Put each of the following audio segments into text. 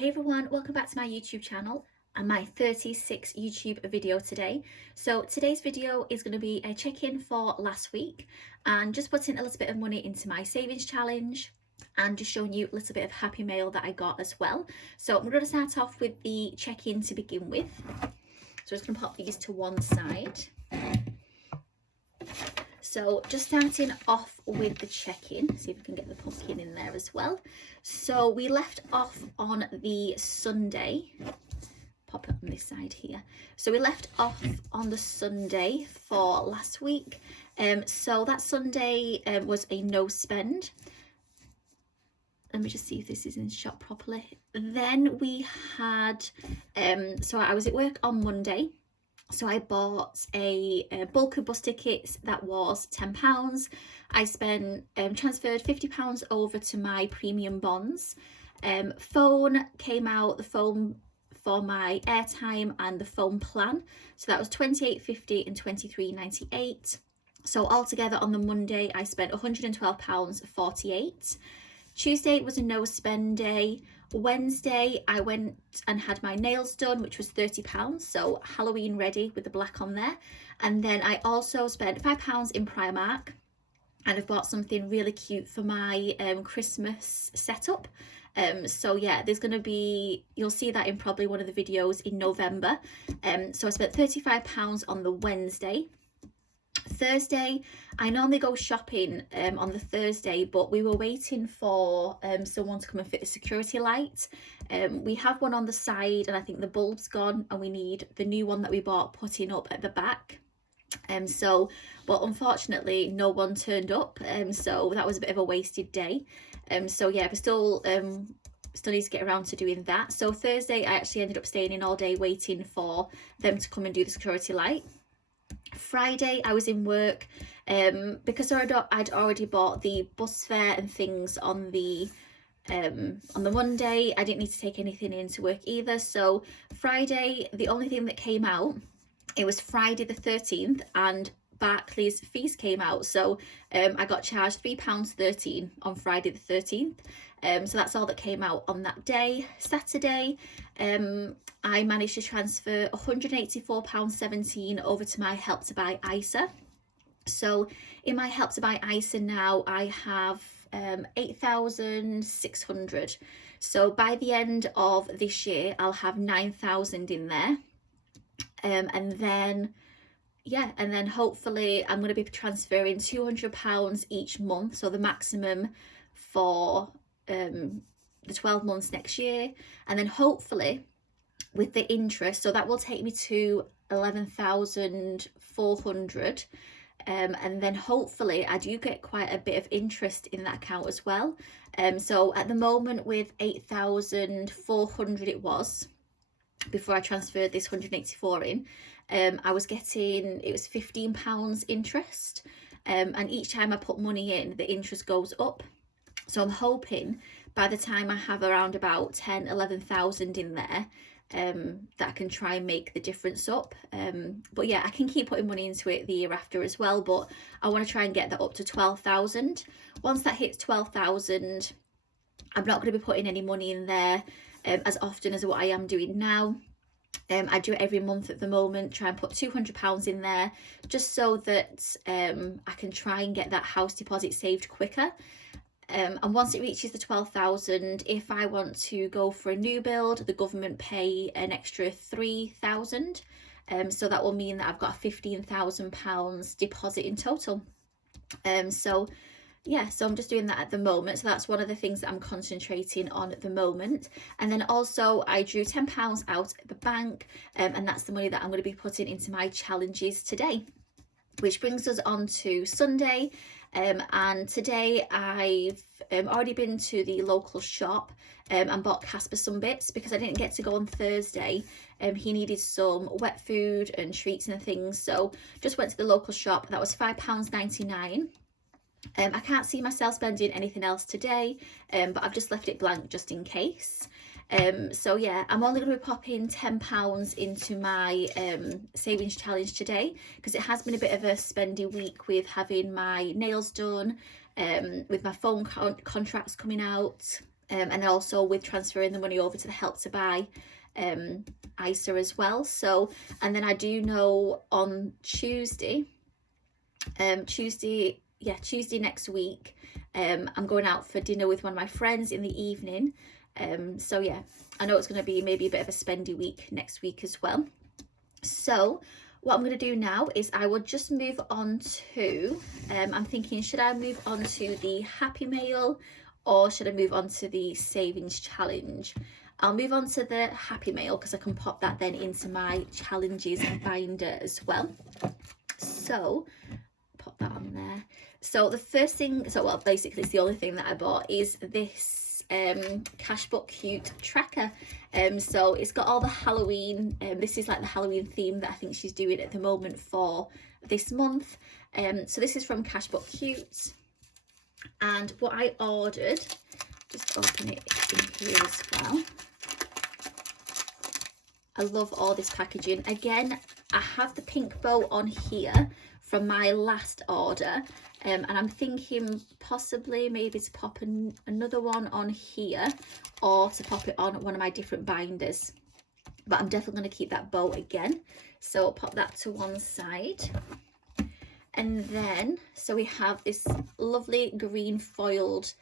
Hey everyone, welcome back to my YouTube channel and my 36th YouTube video today. So today's video is going to be a check-in for last week and just putting a little bit of money into my savings challenge and just showing you a little bit of happy mail that I got as well. So I'm going to start off with the check-in to begin with. So I'm just going to pop these to one side. So just starting off with the check-in, see if we can get the pumpkin in there as well. So we left off on the Sunday, pop it on this side here. So we left off on the Sunday for last week. So that Sunday was a no spend. Let me just see if this is in shot properly. Then we had, so I was at work on Monday. So I bought a bulk of bus tickets that was £10. I transferred £50 over to my premium bonds. Phone came out, the phone for my airtime and the phone plan. So that was £28.50 and £23.98. So altogether on the Monday, I spent £112.48. Tuesday was a no spend day. Wednesday I went and had my nails done, which was £30, so Halloween ready with the black on there. And then I also spent £5 in Primark, and I've bought something really cute for my Christmas setup. So yeah, there's going to be, you'll see that in probably one of the videos in November. So I spent £35 on the Wednesday. Thursday, I normally go shopping on the Thursday, but we were waiting for someone to come and fit the security light. We have one on the side and I think the bulb's gone and we need the new one that we bought putting up at the back. But unfortunately no one turned up, so that was a bit of a wasted day. So yeah, we still need to get around to doing that. So Thursday I actually ended up staying in all day waiting for them to come and do the security light. Friday I was in work because I'd already bought the bus fare and things on the Monday. I didn't need to take anything into work either. So Friday, the only thing that came out, it was Friday the 13th, and Barclays fees came out. So I got charged £3.13 on Friday the 13th. So that's all that came out on that day. Saturday, I managed to transfer £184.17 over to my Help to Buy ISA. So in my Help to Buy ISA now, I have 8,600. So by the end of this year, I'll have 9,000 in there. And then hopefully I'm going to be transferring £200 each month. So the maximum for the 12 months next year. And then hopefully with the interest, so that will take me to 11,400. And then hopefully I do get quite a bit of interest in that account as well. So at the moment with 8,400 it was, before I transferred this 184 in, I was getting, it was £15 interest. And each time I put money in, the interest goes up. So I'm hoping by the time I have around about 11,000 in there, that I can try and make the difference up. But yeah, I can keep putting money into it the year after as well, but I want to try and get that up to 12,000. Once that hits 12,000, I'm not going to be putting any money in there as often as what I am doing now. I do it every month at the moment, try and put £200 in there just so that I can try and get that house deposit saved quicker. And once it reaches the 12,000, if I want to go for a new build, the government pay an extra 3,000. So that will mean that I've got a £15,000 deposit in total. So I'm just doing that at the moment. So that's one of the things that I'm concentrating on at the moment. And then also I drew £10 out at the bank, and that's the money that I'm going to be putting into my challenges today. Which brings us on to Sunday. And today I've already been to the local shop and bought Casper some bits because I didn't get to go on Thursday. He needed some wet food and treats and things, so just went to the local shop. That was £5.99. I can't see myself spending anything else today, but I've just left it blank just in case. So yeah, I'm only going to be popping £10 into my savings challenge today because it has been a bit of a spendy week with having my nails done, with my phone contracts coming out, and then also with transferring the money over to the Help to Buy ISA as well. So, and then I do know on Tuesday next week, I'm going out for dinner with one of my friends in the evening. So yeah, I know it's going to be maybe a bit of a spendy week next week as well. So what I'm going to do now is I will just move on to, I'm thinking, should I move on to the Happy Mail or should I move on to the Savings Challenge? I'll move on to the Happy Mail because I can pop that then into my challenges binder as well. So pop that on there. So the first thing, well, basically it's the only thing that I bought is this Cashbook Cute tracker. So it's got all the Halloween, this is like the Halloween theme that I think she's doing at the moment for this month. So this is from Cashbook Cute, and what I ordered, just open it in here as well. I love all this packaging. Again, I have the pink bow on here from my last order, and I'm thinking possibly maybe to pop another one on here or to pop it on one of my different binders, but I'm definitely going to keep that bow again, so I'll pop that to one side. And then so we have this lovely green foiled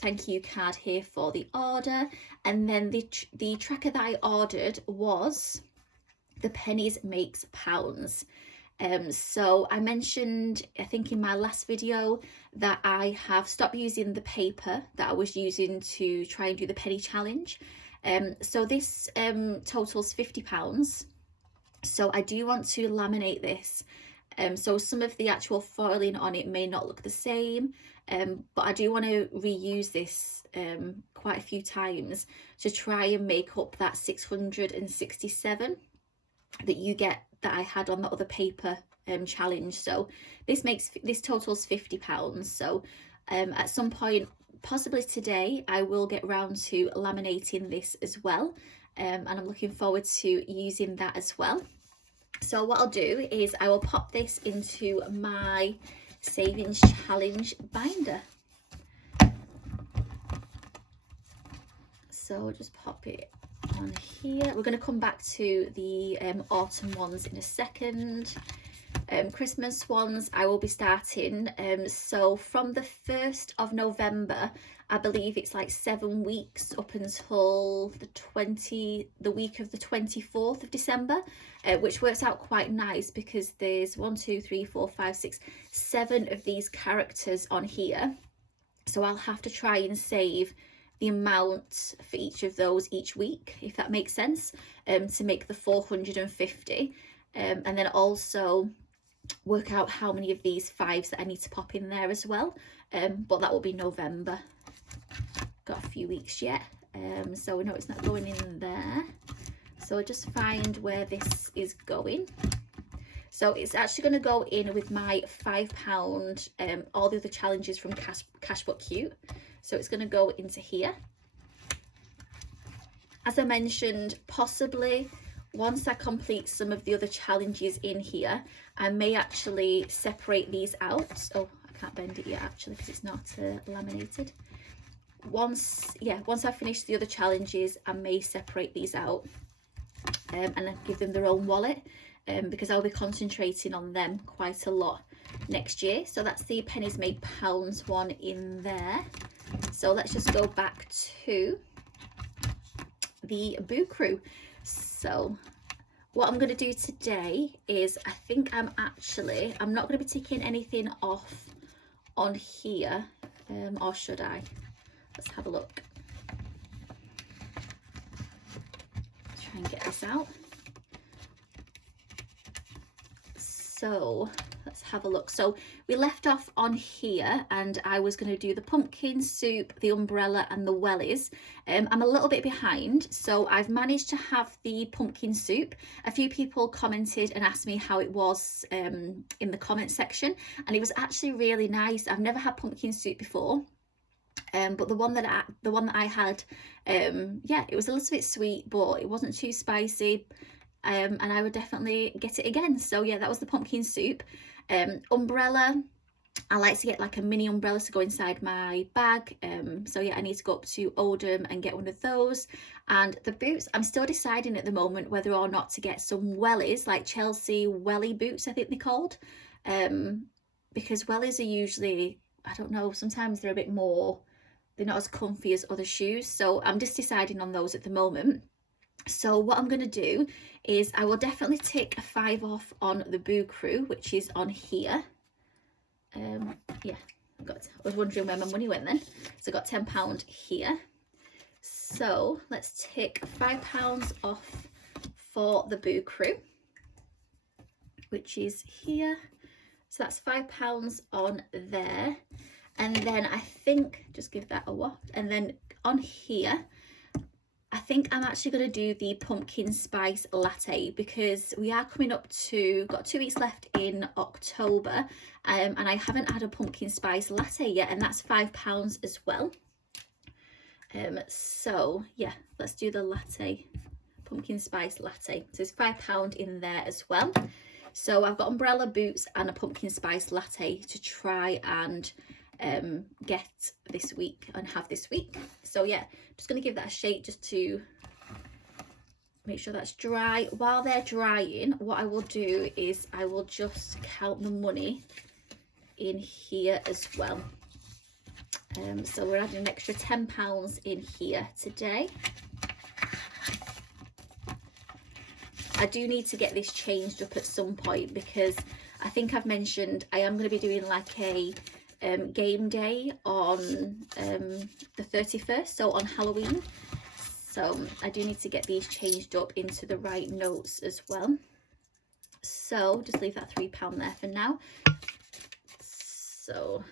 thank you card here for the order, and then the tracker that I ordered was the Pennies Makes Pounds. So I mentioned, I think in my last video, that I have stopped using the paper that I was using to try and do the penny challenge. So this totals £50. So I do want to laminate this. So some of the actual foiling on it may not look the same, but I do want to reuse this quite a few times to try and make up that 667 that you get that I had on the other paper challenge. So this totals £50. So at some point, possibly today, I will get round to laminating this as well, and I'm looking forward to using that as well. So what I'll do is I will pop this into my Savings Challenge binder. So just pop it on here. We're going to come back to the autumn ones in a second. Christmas ones I will be starting, so from the 1st of November, I believe it's like 7 weeks up until the week of the 24th of December, which works out quite nice because there's 1, 2, 3, 4, 5, 6, 7 of these characters on here. So I'll have to try and save the amount for each of those each week, if that makes sense, to make the 450, and then also work out how many of these 5s that I need to pop in there as well, but that will be November. Got a few weeks yet, so we know it's not going in there. So I'll just find where this is going. So it's actually going to go in with my £5 all the other challenges from Cashbook Cute. So it's going to go into here. As I mentioned, possibly once I complete some of the other challenges in here, I may actually separate these out. Oh, I can't bend it yet actually because it's not laminated. Once I finish the other challenges, I may separate these out and then give them their own wallet, because I'll be concentrating on them quite a lot next year. So that's the Pennies Make Pounds one in there. So let's just go back to the Boo Crew. So what I'm going to do today is, I think I'm not going to be ticking anything off on here, or should I? Let's have a look. Try and get this out. So let's have a look. So we left off on here and I was going to do the pumpkin soup, the umbrella and the wellies. I'm a little bit behind, so I've managed to have the pumpkin soup. A few people commented and asked me how it was in the comment section, and it was actually really nice. I've never had pumpkin soup before, but the one that I had, yeah, it was a little bit sweet, but it wasn't too spicy. And I would definitely get it again. So yeah, that was the pumpkin soup. Umbrella, I like to get like a mini umbrella to go inside my bag. So yeah, I need to go up to Oldham and get one of those. And the boots, I'm still deciding at the moment whether or not to get some wellies, like Chelsea welly boots, I think they're called. Because wellies are usually, I don't know, sometimes they're a bit more, they're not as comfy as other shoes. So I'm just deciding on those at the moment. So what I'm going to do is I will definitely take a 5 off on the Boo Crew, which is on here. Yeah, I was wondering where my money went then. So I got £10 here. So let's take £5 off for the Boo Crew, which is here. So that's £5 on there. And then I think, just give that a waft. And then on here, I think I'm actually going to do the pumpkin spice latte, because we are coming up to, got 2 weeks left in October, and I haven't had a pumpkin spice latte yet, and that's £5 as well. So yeah, let's do the latte, pumpkin spice latte. So there's £5 in there as well. So I've got umbrella, boots and a pumpkin spice latte to try and get this week and have this week. So yeah, just going to give that a shake just to make sure that's dry. While they're drying, what I will do is I will just count the money in here as well. So we're adding an extra £10 in here today. I do need to get this changed up at some point, because I think I've mentioned I am going to be doing like a game day on the 31st, so on Halloween. So I do need to get these changed up into the right notes as well. So just leave that £3 there for now. So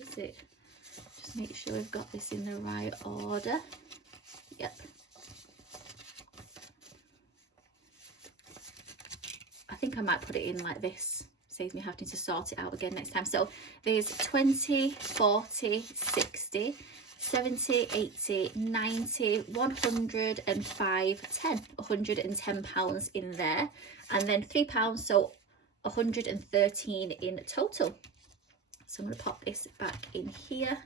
is it, just make sure we've got this in the right order. Yep. I think I might put it in like this, saves me having to sort it out again next time. So there's 20, 40, 60, 70, 80, 90, 105, 10, £110 in there, and then £3, so 113 in total. So I'm going to pop this back in here.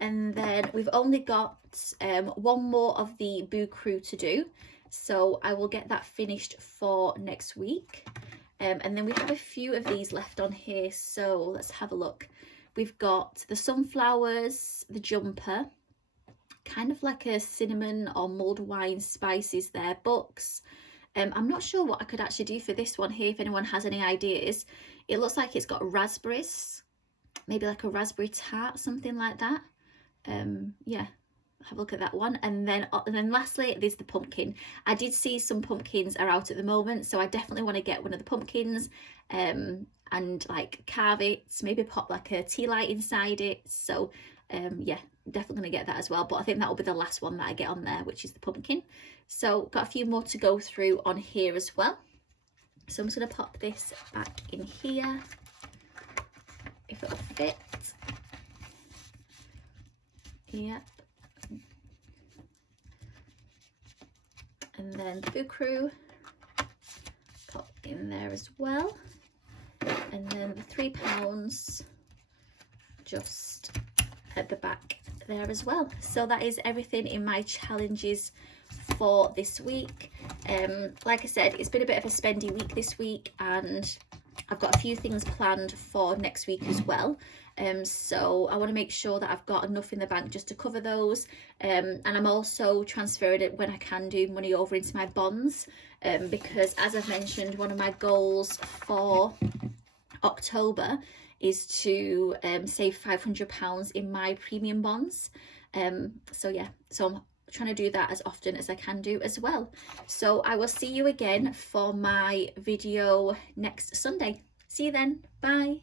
And then we've only got one more of the Boo Crew to do. So I will get that finished for next week. And then we have a few of these left on here. So let's have a look. We've got the sunflowers, the jumper, kind of like a cinnamon or mulled wine spices there, books. I'm not sure what I could actually do for this one here, if anyone has any ideas. It looks like it's got raspberries, maybe like a raspberry tart, something like that. Yeah, have a look at that one. And then lastly, there's the pumpkin. I did see some pumpkins are out at the moment, so I definitely want to get one of the pumpkins and like carve it, maybe pop like a tea light inside it. So yeah, definitely gonna get that as well, but I think that will be the last one that I get on there, which is the pumpkin. So got a few more to go through on here as well. So I'm just gonna pop this back in here if it'll fit. Yep. And then the Boo Crew, pop in there as well. And then the £3 just at the back there as well. So that is everything in my challenges for this week. Like I said, it's been a bit of a spendy week this week, and I've got a few things planned for next week as well. So I want to make sure that I've got enough in the bank just to cover those. And I'm also transferring it when I can do money over into my bonds, because as I've mentioned, one of my goals for October is to save £500 in my premium bonds. So yeah, so I'm trying to do that as often as I can do as well. So I will see you again for my video next Sunday. See you then. Bye.